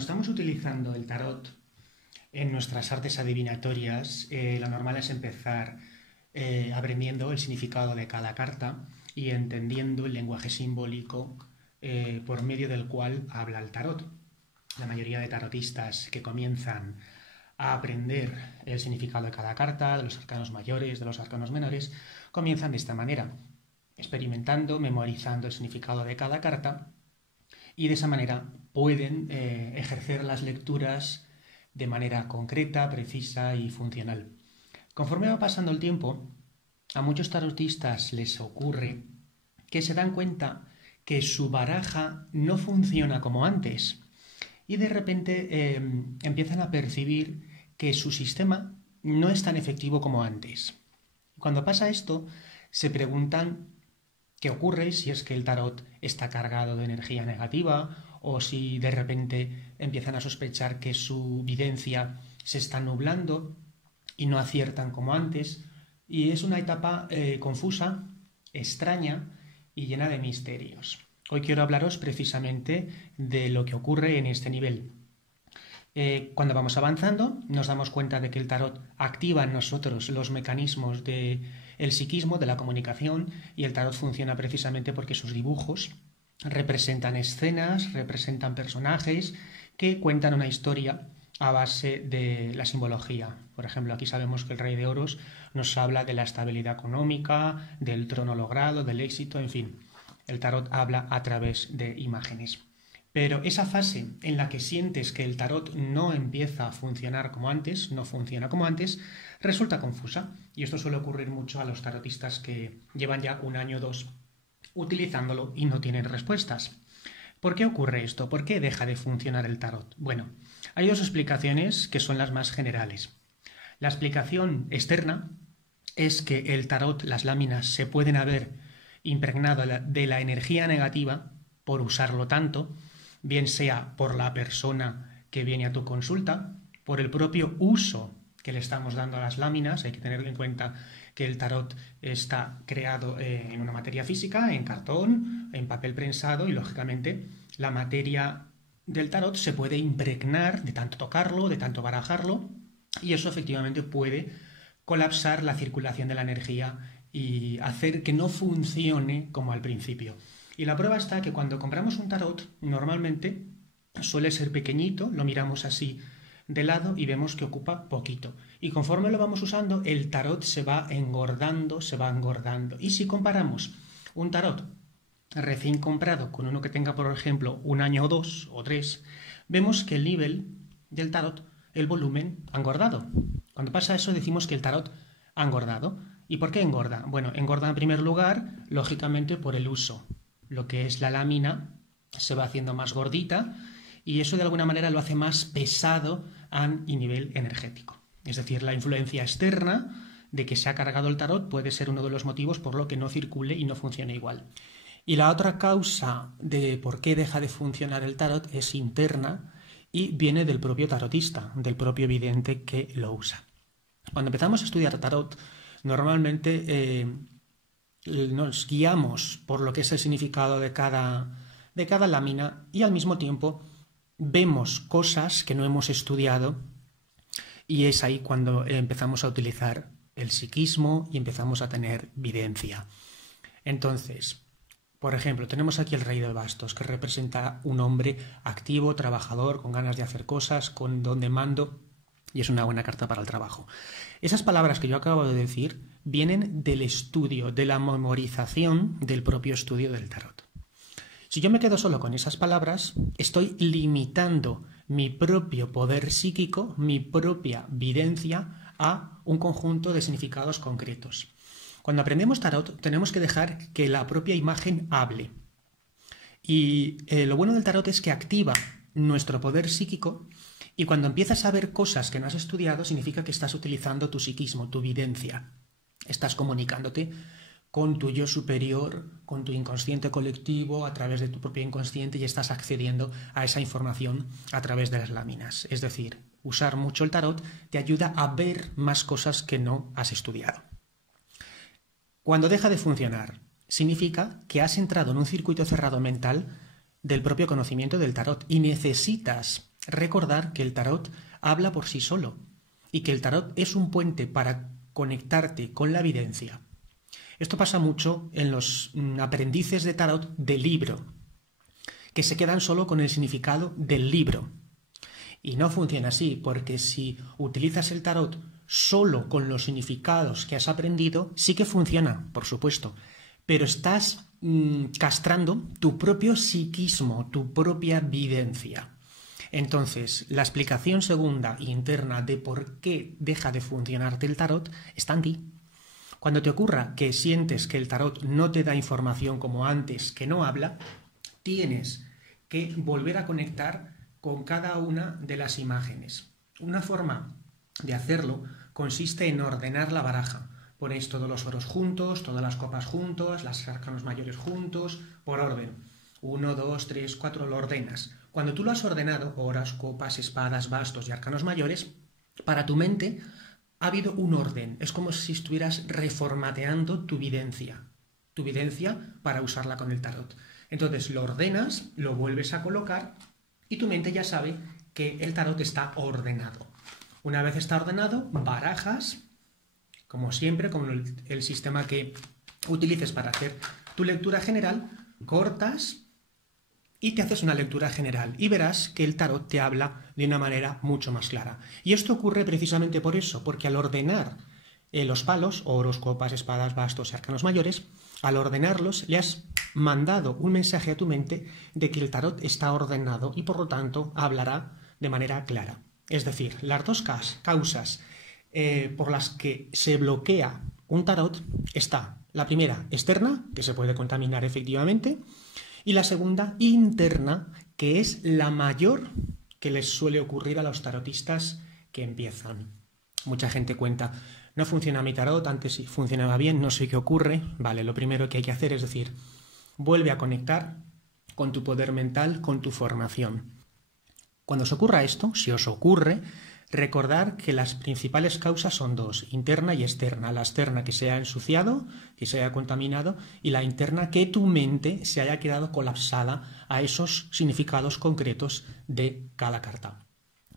estamos utilizando el tarot en nuestras artes adivinatorias, lo normal es empezar aprendiendo el significado de cada carta y entendiendo el lenguaje simbólico por medio del cual habla el tarot. La mayoría de tarotistas que comienzan a aprender el significado de cada carta, de los arcanos mayores, de los arcanos menores, comienzan de esta manera, experimentando, memorizando el significado de cada carta, y de esa manera pueden ejercer las lecturas de manera concreta, precisa y funcional. Conforme va pasando el tiempo, a muchos tarotistas les ocurre que se dan cuenta que su baraja no funciona como antes y de repente empiezan a percibir que su sistema no es tan efectivo como antes. Cuando pasa esto, se preguntan qué ocurre, si es que el tarot está cargado de energía negativa o si de repente empiezan a sospechar que su videncia se está nublando y no aciertan como antes. Y es una etapa confusa, extraña y llena de misterios. Hoy quiero hablaros precisamente de lo que ocurre en este nivel. Cuando vamos avanzando, nos damos cuenta de que el tarot activa en nosotros los mecanismos del psiquismo, de la comunicación, y el tarot funciona precisamente porque sus dibujos representan escenas, representan personajes que cuentan una historia a base de la simbología. Por ejemplo, aquí sabemos que el Rey de Oros nos habla de la estabilidad económica, del trono logrado, del éxito, en fin. El tarot habla a través de imágenes. Pero esa fase en la que sientes que el tarot no empieza a funcionar como antes, no funciona como antes, resulta confusa. Y esto suele ocurrir mucho a los tarotistas que llevan ya un año o dos utilizándolo y no tienen respuestas. ¿Por qué ocurre esto? ¿Por qué deja de funcionar el tarot? Bueno, hay dos explicaciones que son las más generales. La explicación externa es que el tarot, las láminas, se pueden haber impregnado de la energía negativa por usarlo tanto, bien sea por la persona que viene a tu consulta, por el propio uso que le estamos dando a las láminas. Hay que tener en cuenta que el tarot está creado en una materia física, en cartón, en papel prensado, y lógicamente la materia del tarot se puede impregnar de tanto tocarlo, de tanto barajarlo, y eso efectivamente puede colapsar la circulación de la energía y hacer que no funcione como al principio. Y la prueba está que cuando compramos un tarot, normalmente suele ser pequeñito, lo miramos así de lado y vemos que ocupa poquito. Y conforme lo vamos usando, el tarot se va engordando, se va engordando. Y si comparamos un tarot recién comprado con uno que tenga, por ejemplo, un año o dos o tres, vemos que el nivel del tarot, el volumen, ha engordado. Cuando pasa eso decimos que el tarot ha engordado. ¿Y por qué engorda? Bueno, engorda en primer lugar, lógicamente, por el uso. Lo que es la lámina se va haciendo más gordita y eso de alguna manera lo hace más pesado a nivel energético. Es decir, la influencia externa de que se ha cargado el tarot puede ser uno de los motivos por lo que no circule y no funcione igual. Y la otra causa de por qué deja de funcionar el tarot es interna y viene del propio tarotista, del propio vidente que lo usa. Cuando empezamos a estudiar tarot, normalmente nos guiamos por lo que es el significado de cada lámina y al mismo tiempo vemos cosas que no hemos estudiado y es ahí cuando empezamos a utilizar el psiquismo y empezamos a tener videncia. Entonces, por ejemplo, tenemos aquí el Rey de Bastos, que representa un hombre activo, trabajador, con ganas de hacer cosas, con don de mando, y es una buena carta para el trabajo. Esas palabras que yo acabo de decir vienen del estudio, de la memorización del propio estudio del tarot. Si yo me quedo solo con esas palabras, estoy limitando mi propio poder psíquico, mi propia videncia a un conjunto de significados concretos. Cuando aprendemos tarot, tenemos que dejar que la propia imagen hable. Y lo bueno del tarot es que activa nuestro poder psíquico. Y cuando empiezas a ver cosas que no has estudiado, significa que estás utilizando tu psiquismo, tu videncia. Estás comunicándote con tu yo superior, con tu inconsciente colectivo, a través de tu propio inconsciente, y estás accediendo a esa información a través de las láminas. Es decir, usar mucho el tarot te ayuda a ver más cosas que no has estudiado. Cuando deja de funcionar, significa que has entrado en un circuito cerrado mental del propio conocimiento del tarot y necesitas recordar que el tarot habla por sí solo y que el tarot es un puente para conectarte con la evidencia. Esto pasa mucho en los aprendices de tarot de libro, que se quedan solo con el significado del libro. Y no funciona así, porque si utilizas el tarot solo con los significados que has aprendido, sí que funciona, por supuesto, pero estás castrando tu propio psiquismo, tu propia vivencia. Entonces, la explicación segunda interna de por qué deja de funcionarte el tarot está en ti. Cuando te ocurra que sientes que el tarot no te da información como antes, que no habla, tienes que volver a conectar con cada una de las imágenes. Una forma de hacerlo consiste en ordenar la baraja. Ponéis todos los oros juntos, todas las copas juntos, los arcanos mayores juntos, por orden. 1, 2, 3, 4, lo ordenas. Cuando tú lo has ordenado, oras, copas, espadas, bastos y arcanos mayores, para tu mente ha habido un orden. Es como si estuvieras reformateando tu videncia para usarla con el tarot. Entonces lo ordenas, lo vuelves a colocar y tu mente ya sabe que el tarot está ordenado. Una vez está ordenado, barajas, como siempre, como el sistema que utilices para hacer tu lectura general, cortas y te haces una lectura general y verás que el tarot te habla de una manera mucho más clara. Y esto ocurre precisamente por eso, porque al ordenar los palos, oros, copas, espadas, bastos y arcanos mayores, al ordenarlos le has mandado un mensaje a tu mente de que el tarot está ordenado y por lo tanto hablará de manera clara. Es decir, las dos causas por las que se bloquea un tarot está la primera externa, que se puede contaminar efectivamente, y la segunda interna, que es la mayor que les suele ocurrir a los tarotistas que empiezan. Mucha gente cuenta, no funciona mi tarot, antes sí funcionaba bien, no sé qué ocurre. Vale, lo primero que hay que hacer es decir, vuelve a conectar con tu poder mental, con tu formación. Cuando os ocurra esto, si os ocurre, recordar que las principales causas son dos, interna y externa. La externa que se ha ensuciado, que se haya contaminado, y la interna que tu mente se haya quedado colapsada a esos significados concretos de cada carta.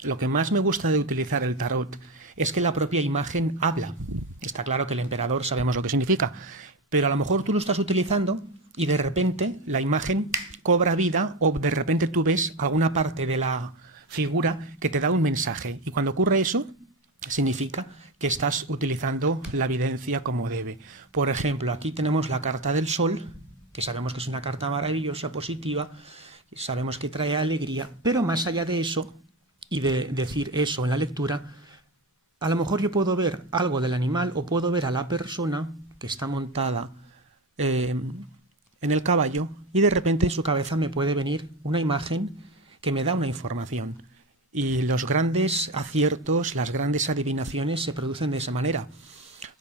Lo que más me gusta de utilizar el tarot es que la propia imagen habla. Está claro que el emperador sabemos lo que significa, pero a lo mejor tú lo estás utilizando y de repente la imagen cobra vida o de repente tú ves alguna parte de la figura que te da un mensaje y cuando ocurre eso significa que estás utilizando la evidencia como debe. Por ejemplo, aquí tenemos la carta del sol, que sabemos que es una carta maravillosa, positiva, sabemos que trae alegría, pero más allá de eso y de decir eso en la lectura, a lo mejor yo puedo ver algo del animal o puedo ver a la persona que está montada en el caballo y de repente en su cabeza me puede venir una imagen que me da una información. Y los grandes aciertos, las grandes adivinaciones se producen de esa manera.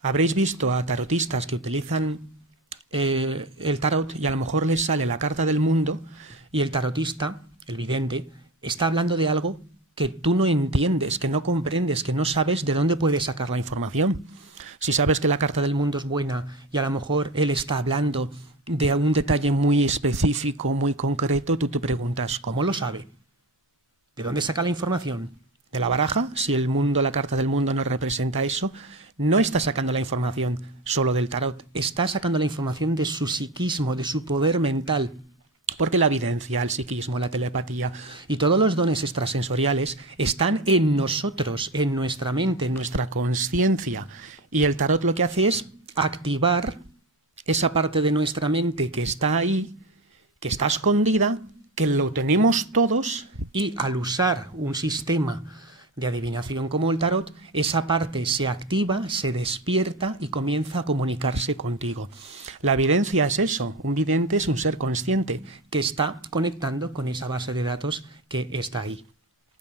Habréis visto a tarotistas que utilizan el tarot y a lo mejor les sale la carta del mundo y el tarotista, el vidente, está hablando de algo que tú no entiendes, que no comprendes, que no sabes de dónde puedes sacar la información. Si sabes que la carta del mundo es buena y a lo mejor él está hablando de un detalle muy específico, muy concreto, tú te preguntas, ¿cómo lo sabe? ¿De dónde saca la información? ¿De la baraja? Si el mundo, la carta del mundo no representa eso, no está sacando la información solo del tarot, está sacando la información de su psiquismo, de su poder mental. Porque la evidencia, el psiquismo, la telepatía y todos los dones extrasensoriales están en nosotros, en nuestra mente, en nuestra conciencia. Y el tarot lo que hace es activar esa parte de nuestra mente que está ahí, que está escondida, que lo tenemos todos y al usar un sistema de adivinación como el tarot, esa parte se activa, se despierta y comienza a comunicarse contigo. La evidencia es eso, un vidente es un ser consciente que está conectando con esa base de datos que está ahí.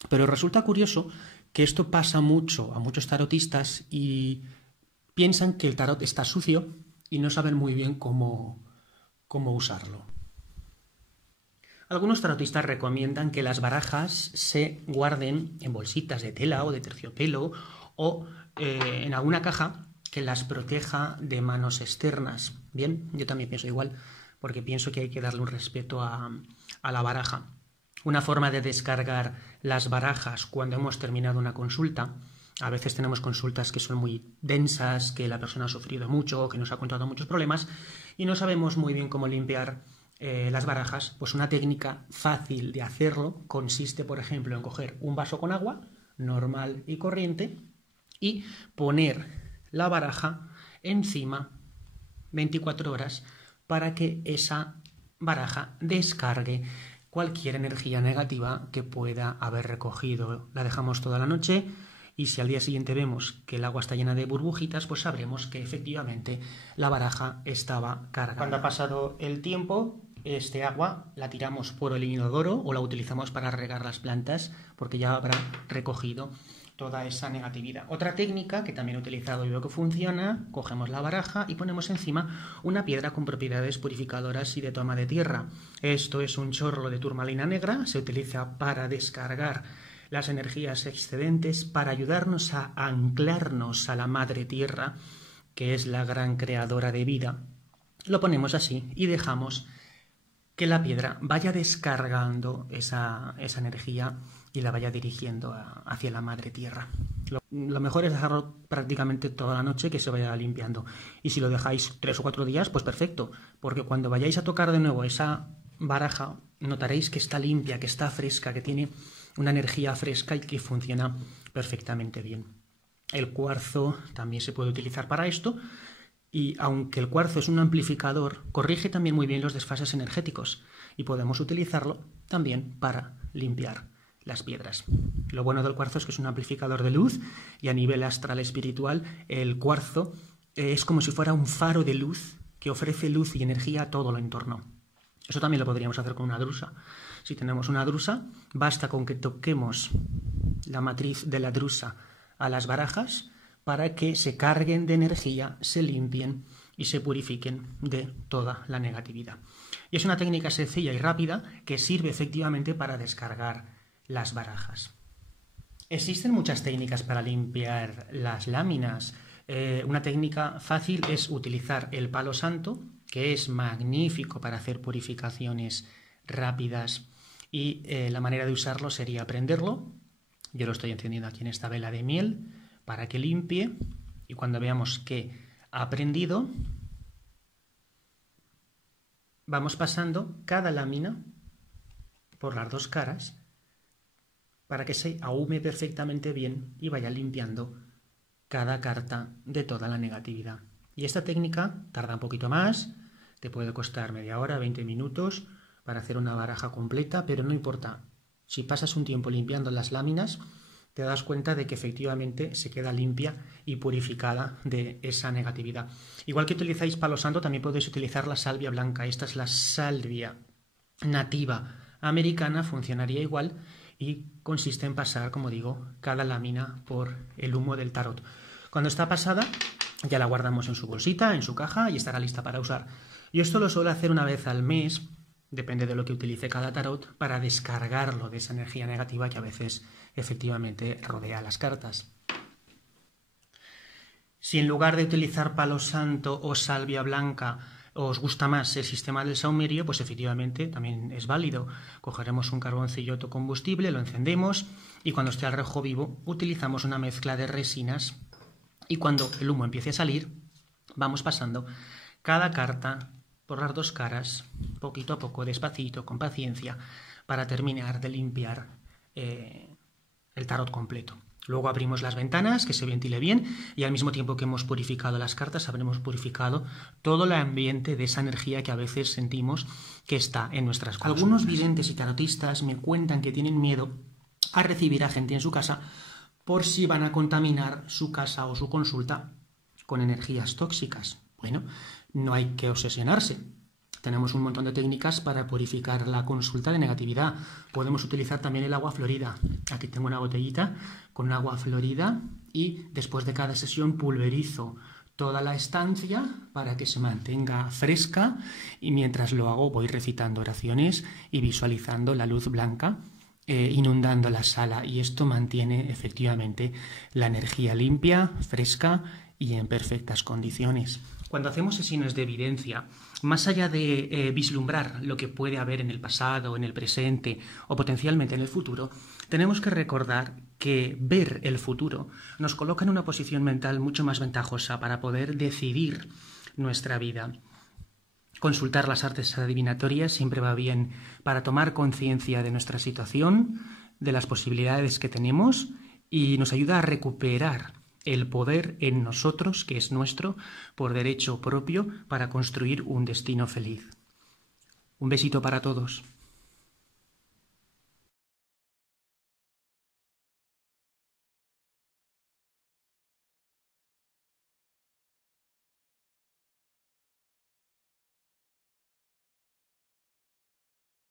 Pero resulta curioso que esto pasa mucho a muchos tarotistas y piensan que el tarot está sucio y no saben muy bien cómo usarlo. Algunos tarotistas recomiendan que las barajas se guarden en bolsitas de tela o de terciopelo o en alguna caja que las proteja de manos externas. Bien, yo también pienso igual, porque pienso que hay que darle un respeto a la baraja. Una forma de descargar las barajas cuando hemos terminado una consulta. A veces tenemos consultas que son muy densas, que la persona ha sufrido mucho, que nos ha contado muchos problemas y no sabemos muy bien cómo limpiar las barajas. Pues una técnica fácil de hacerlo consiste, por ejemplo, en coger un vaso con agua normal y corriente y poner la baraja encima 24 horas para que esa baraja descargue cualquier energía negativa que pueda haber recogido. La dejamos toda la noche y si al día siguiente vemos que el agua está llena de burbujitas, pues sabremos que efectivamente la baraja estaba cargada. Cuando ha pasado el tiempo, este agua la tiramos por el inodoro o la utilizamos para regar las plantas porque ya habrá recogido toda esa negatividad. Otra técnica que también he utilizado y veo que funciona: cogemos la baraja y ponemos encima una piedra con propiedades purificadoras y de toma de tierra. Esto es un chorro de turmalina negra, se utiliza para descargar las energías excedentes, para ayudarnos a anclarnos a la madre tierra, que es la gran creadora de vida. Lo ponemos así y dejamos que la piedra vaya descargando esa energía y la vaya dirigiendo hacia la madre tierra. Lo mejor es dejarlo prácticamente toda la noche, que se vaya limpiando. Y si lo dejáis 3 o 4 días, pues perfecto, porque cuando vayáis a tocar de nuevo esa baraja, notaréis que está limpia, que está fresca, que tiene una energía fresca y que funciona perfectamente bien. El cuarzo también se puede utilizar para esto. Y aunque el cuarzo es un amplificador, corrige también muy bien los desfases energéticos y podemos utilizarlo también para limpiar las piedras. Lo bueno del cuarzo es que es un amplificador de luz y a nivel astral espiritual el cuarzo es como si fuera un faro de luz que ofrece luz y energía a todo el entorno. Eso también lo podríamos hacer con una drusa. Si tenemos una drusa, basta con que toquemos la matriz de la drusa a las barajas para que se carguen de energía, se limpien y se purifiquen de toda la negatividad. Y es una técnica sencilla y rápida que sirve efectivamente para descargar las barajas. Existen muchas técnicas para limpiar las láminas. Una técnica fácil es utilizar el palo santo, que es magnífico para hacer purificaciones rápidas, y la manera de usarlo sería prenderlo. Yo lo estoy encendiendo aquí en esta vela de miel para que limpie, y cuando veamos que ha prendido, vamos pasando cada lámina por las dos caras para que se ahume perfectamente bien y vaya limpiando cada carta de toda la negatividad. Y esta técnica tarda un poquito más, te puede costar media hora, 20 minutos para hacer una baraja completa, pero no importa. Si pasas un tiempo limpiando las láminas, te das cuenta de que efectivamente se queda limpia y purificada de esa negatividad. Igual que utilizáis palo santo, también podéis utilizar la salvia blanca. Esta es la salvia nativa americana, funcionaría igual y consiste en pasar, como digo, cada lámina por el humo del tarot. Cuando está pasada, ya la guardamos en su bolsita, en su caja, y estará lista para usar. Yo esto lo suelo hacer una vez al mes, depende de lo que utilice cada tarot, para descargarlo de esa energía negativa que a veces efectivamente rodea las cartas. Si en lugar de utilizar palo santo o salvia blanca os gusta más el sistema del saumerio, pues efectivamente también es válido. Cogeremos un carboncillo autocombustible, lo encendemos y cuando esté al rojo vivo utilizamos una mezcla de resinas, y cuando el humo empiece a salir vamos pasando cada carta por las dos caras, poquito a poco, despacito, con paciencia, para terminar de limpiar el tarot completo. Luego abrimos las ventanas, que se ventile bien, y al mismo tiempo que hemos purificado las cartas, habremos purificado todo el ambiente de esa energía que a veces sentimos que está en nuestras consultas. Algunos videntes y tarotistas me cuentan que tienen miedo a recibir a gente en su casa por si van a contaminar su casa o su consulta con energías tóxicas. Bueno, no hay que obsesionarse. Tenemos un montón de técnicas para purificar la consulta de negatividad. Podemos utilizar también el agua florida. Aquí tengo una botellita con agua florida y después de cada sesión pulverizo toda la estancia para que se mantenga fresca, y mientras lo hago voy recitando oraciones y visualizando la luz blanca inundando la sala, y esto mantiene efectivamente la energía limpia, fresca y en perfectas condiciones. Cuando hacemos sesiones de evidencia, más allá de vislumbrar lo que puede haber en el pasado, en el presente o potencialmente en el futuro, tenemos que recordar que ver el futuro nos coloca en una posición mental mucho más ventajosa para poder decidir nuestra vida. Consultar las artes adivinatorias siempre va bien para tomar conciencia de nuestra situación, de las posibilidades que tenemos y nos ayuda a recuperar el poder en nosotros, que es nuestro, por derecho propio, para construir un destino feliz. Un besito para todos.